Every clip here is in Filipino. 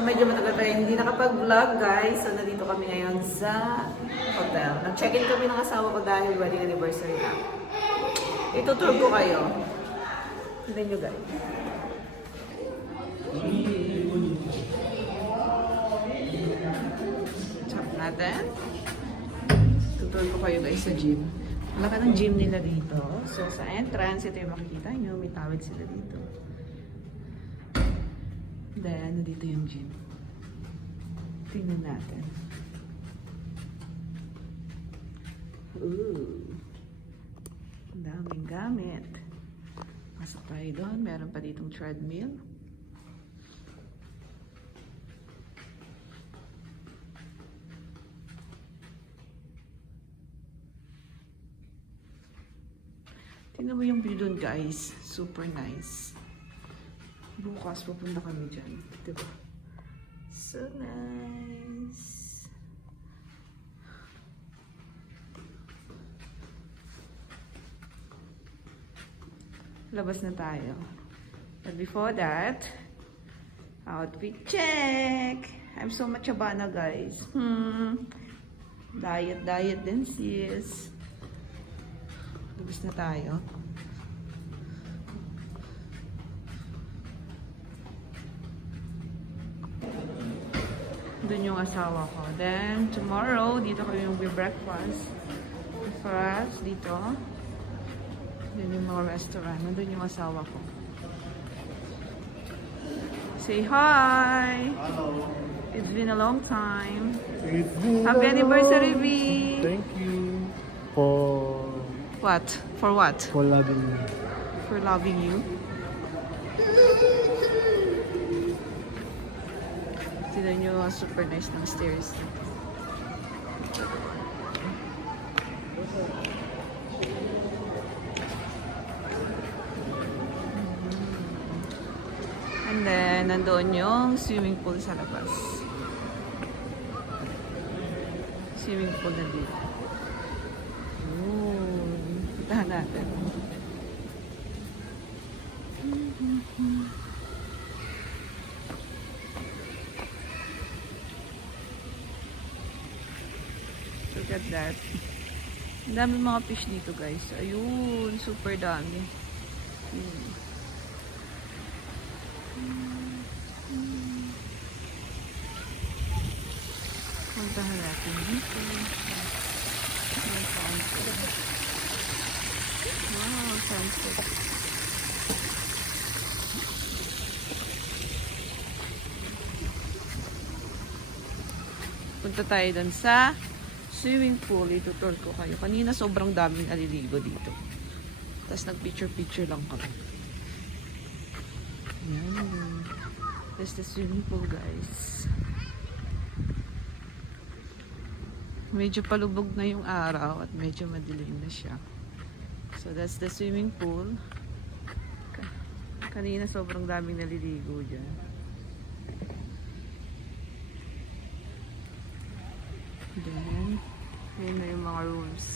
medyo matagal tayo hindi nakapag-vlog guys. So nandito kami ngayon sa hotel. Nag-check-in kami ng asawa ko dahil wedding anniversary na. Itutur ko kayo. Tignan nyo guys. Check natin. Tutur ko kayo guys sa gym. Malaki ng gym nila dito. So sa entrance, ito yung makikita nyo. May tawid sila dito. Then, nandito yung gym. Tingnan natin. Ooh. Ang daming gamit. Pasok tayo doon. Meron pa ditong treadmill. Tingnan mo yung view doon guys. Super nice. Bukas pupunta kami dyan. Diba? So nice. Labas na tayo. But before that, outfit check! I'm so much abana guys. Diet din sis. Labas na tayo. Doon yung asawa ko. Then, tomorrow, dito kami yung breakfast. Breakfast, dito. Then yung mga restaurant. Nandun yung asawa ko. Say hi! Hello. It's been a long time. It's been Happy a anniversary, long- V! Thank you for What? For what? for loving me. For loving you. Tignan nyo, super nice ng stairs. And then, nandoon yung swimming pool sa labas. Swimming pool na dito. Ooh, puntahan natin. Look at that. Ang dami mga fish dito guys. Ayun, super dami. Puntahan natin dito. May sunset. Wow, sunset. Punta tayo dun sa swimming pool. Itutur ko kayo. Kanina sobrang daming aliligo dito. Tapos nag-picture-picture lang kami. Yan. That's the swimming pool guys. Medyo palubog na yung araw at medyo madilim na siya. So that's the swimming pool. Kanina sobrang daming naliligo dyan. Then, yun na yung mga rooms.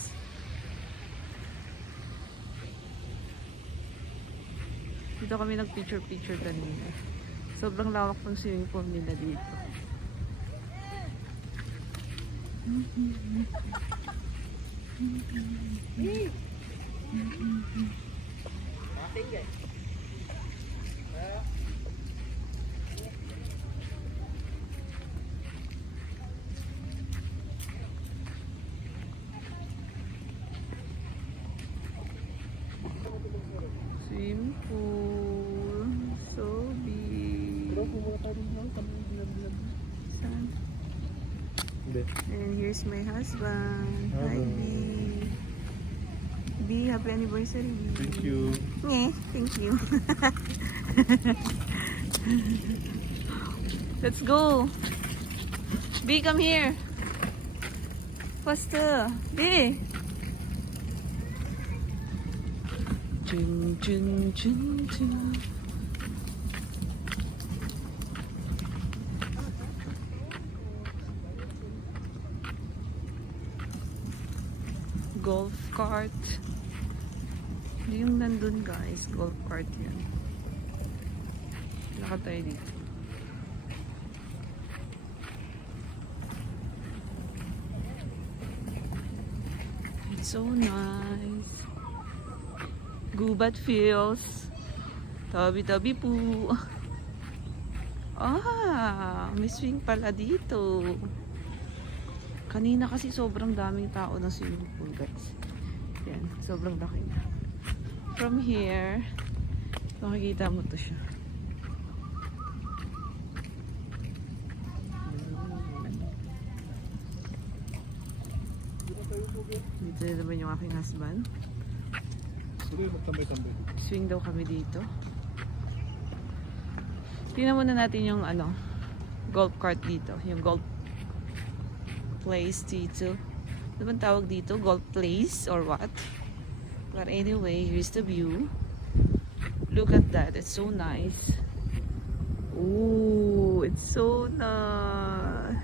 Dito kami nag-picture-picture kanina. Sobrang lawak ng swimming pool nila dito. Swimming pool. So big. Saan? And here's my husband. Hi, Hello. B. B, happy anniversary, B. Thank you. Yeah, thank you. Let's go. B, come here. Faster. B. Chun, chun, chun, chun. Golf cart. Yung nandun guys, golf cart yan. Lakad tayo dito. It's so nice. Gubat feels. Tabi-tabi po. May swing pala dito. Kanina kasi sobrang daming tao ng swimming pool, guys. Yan, sobrang laki na. From here, makikita mo to siya. Dito na naman yung aking husband. Swing daw kami dito. Tingnan muna natin yung golf cart dito. Yung golf place dito. Ano bang tawag dito? Golf place or what? But anyway, here's the view. Look at that. It's so nice. Ooh, it's so nice.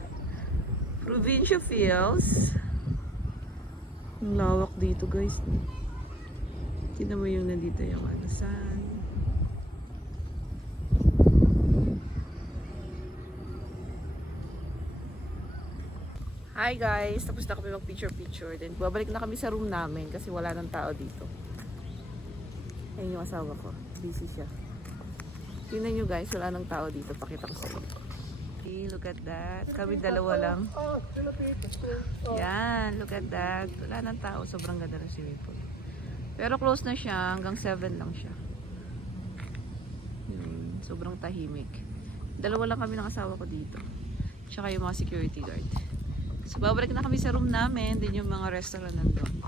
Provincia feels. Ang lawak dito, guys. Tingnan mo yung nandito yung sand. Hi guys! Tapos na kami mag-picture-picture. Then babalik na kami sa room namin kasi wala nang tao dito. Ayun yung asawa ko. Busy siya. Tingnan nyo guys, wala nang tao dito. Pakita ko sa inyo. Okay, look at that. Kami dalawa lang. Yan, look at that. Wala nang tao. Sobrang ganda ng swimming pool. Pero close na siya. Hanggang 7 lang siya. Sobrang tahimik. Dalawa lang kami ng asawa ko dito. Tsaka yung mga security guard. So, babalik na kami sa room namin. Din yung mga restaurant nandun.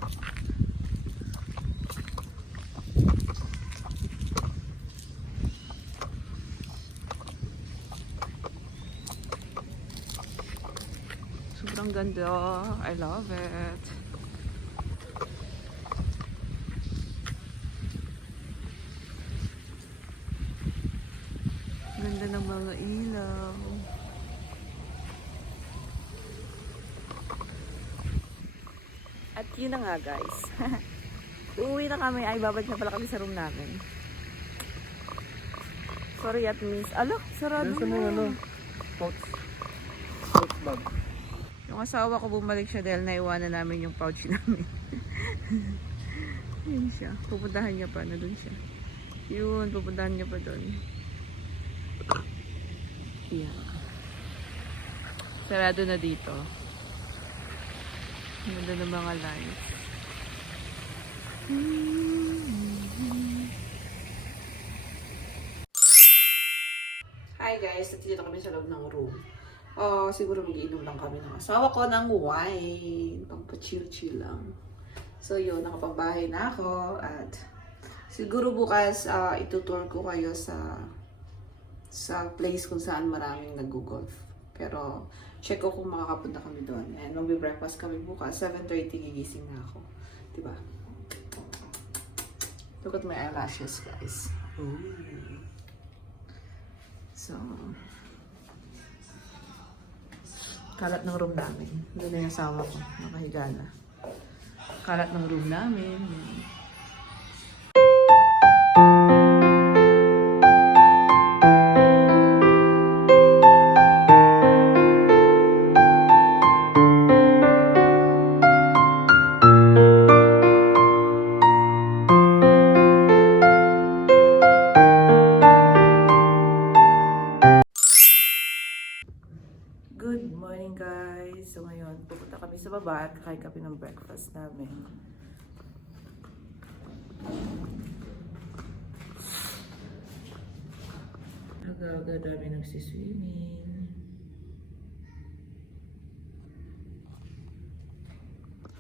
Sobrang ganda. I love it. Ganda ng mga ilaw. At yun na nga guys. Uuwi na kami. Ay, babalik na pala kami sa room namin. Sorry at miss. Ala, sarado na. Pouch bag. Yung asawa ko bumalik siya dahil naiwanan namin yung pouch namin. Yun siya. Pupuntahan niya pa. Nandun siya. Yun, pupuntahan niya pa doon. Yan. Sarado na dito. Ganda ng mga lights. Hi guys, dito kami sa loob ng room. Siguro mag-iinom lang kami ng asawa ko ng wine. Pampa-chill-chill lang. So yun, nakapagbahay na ako. At siguro bukas itutour ko kayo sa place kung saan maraming nag-golf. Pero check ko kung makakapunta kami doon. And magbe-breakfast kami bukas. 7:30 gigising na ako. Diba? Look at my eyelashes, guys. Ooh. So, kalat ng room namin. Doon na yung asawa ko. Nakahiga na. Kalat ng room namin. Good morning guys! So ngayon, pupunta kami sa baba at kakain kami ng breakfast namin. Aga-aga dami nagsiswimming.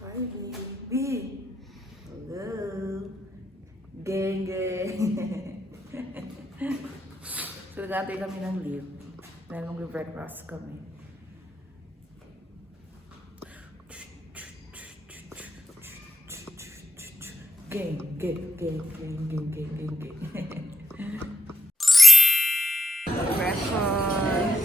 Hi baby! Hello! Gang gang! So natin kami ng lift. Dahil mag-breakfast kami. Gang, gang, gang, gang, gang, gang, gang, gang. Breakfast.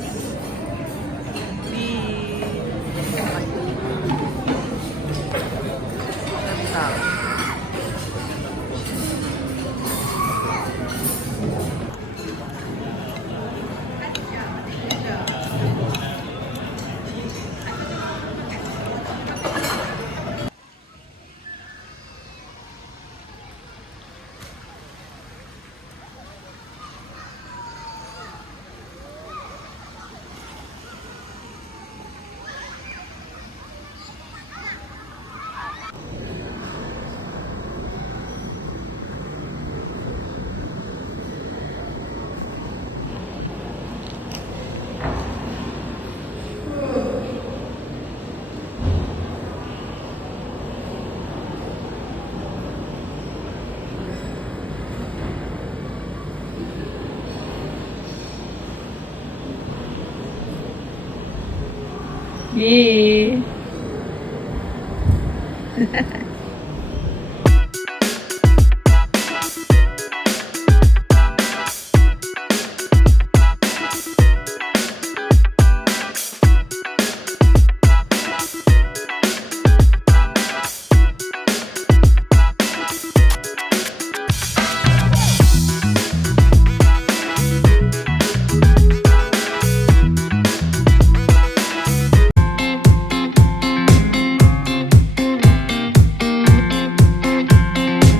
Yee!